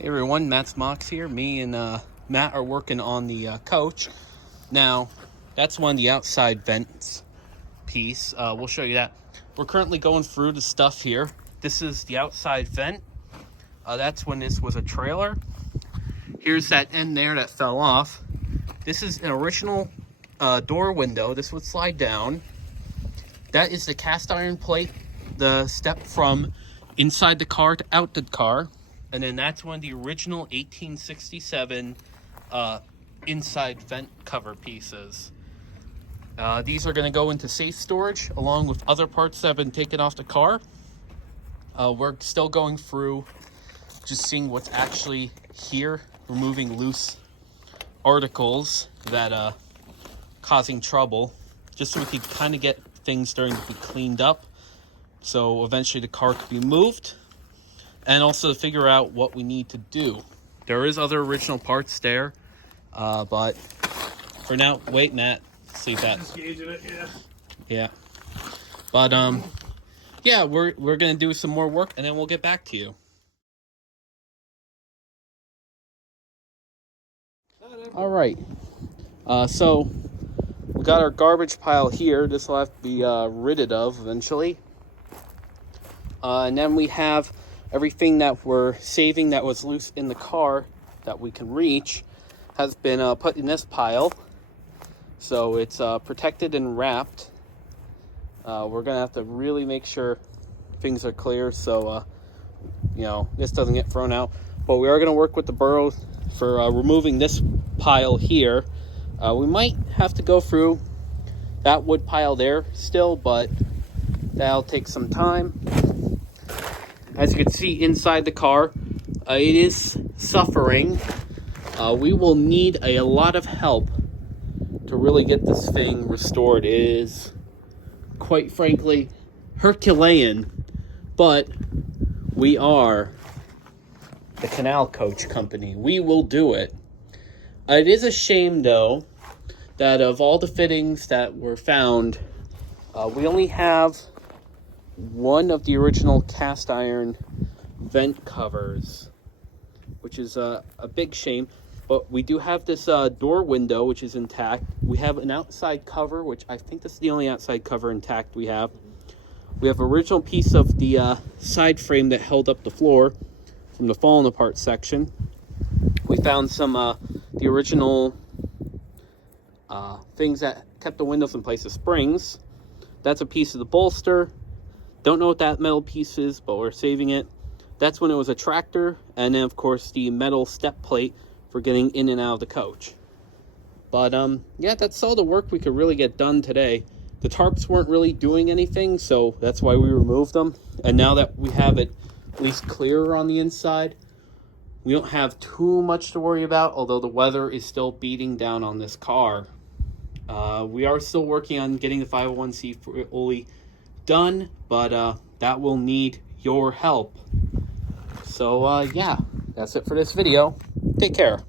Hey everyone, Matt's Mox here. Me and Matt are working on the coach. Now, that's one of the outside vents piece. We'll show you that. We're currently going through the stuff here. This is the outside vent. That's when this was a trailer. Here's that end there that fell off. This is an original door window. This would slide down. That is the cast iron plate, the step from inside the car to out the car. And then that's one of the original 1867 inside vent cover pieces. These are going to go into safe storage along with other parts that have been taken off the car. We're still going through just seeing what's actually here, removing loose articles that causing trouble, just so we can kind of get things starting to be cleaned up, so eventually the car could be moved. And also to figure out what we need to do. There is other original parts there, but for now, wait, Matt, see that. Just gauging it, yeah. Yeah, but yeah, we're gonna do some more work, and then we'll get back to you. All right, so we got our garbage pile here. This will have to be ridded of eventually, and then we have everything that we're saving that was loose in the car that we can reach has been put in this pile. So it's protected and wrapped. We're gonna have to really make sure things are clear so you know, this doesn't get thrown out. But we are gonna work with the borough for removing this pile here. We might have to go through that wood pile there still, but that'll take some time. As you can see inside the car, it is suffering. We will need a lot of help to really get this thing restored. It is, quite frankly, Herculean, but we are the Canal Coach Company. We will do it. It is a shame, though, that of all the fittings that were found, we only have one of the original cast iron vent covers, which is a big shame. But we do have this door window, which is intact. We have an outside cover, which I think this is the only outside cover intact we have. We have an original piece of the side frame that held up the floor from the fallen apart section. We found some the original things that kept the windows in place, the springs. That's a piece of the bolster. Don't know what that metal piece is, but we're saving it. That's when it was a tractor, and then of course the metal step plate for getting in and out of the coach. But yeah, that's all the work we could really get done today. The tarps weren't really doing anything, so that's why we removed them. And now that we have it at least clearer on the inside, we don't have too much to worry about, although the weather is still beating down on this car. We are still working on getting the 501c fully done, but that will need your help. So yeah, that's it for this video. Take care.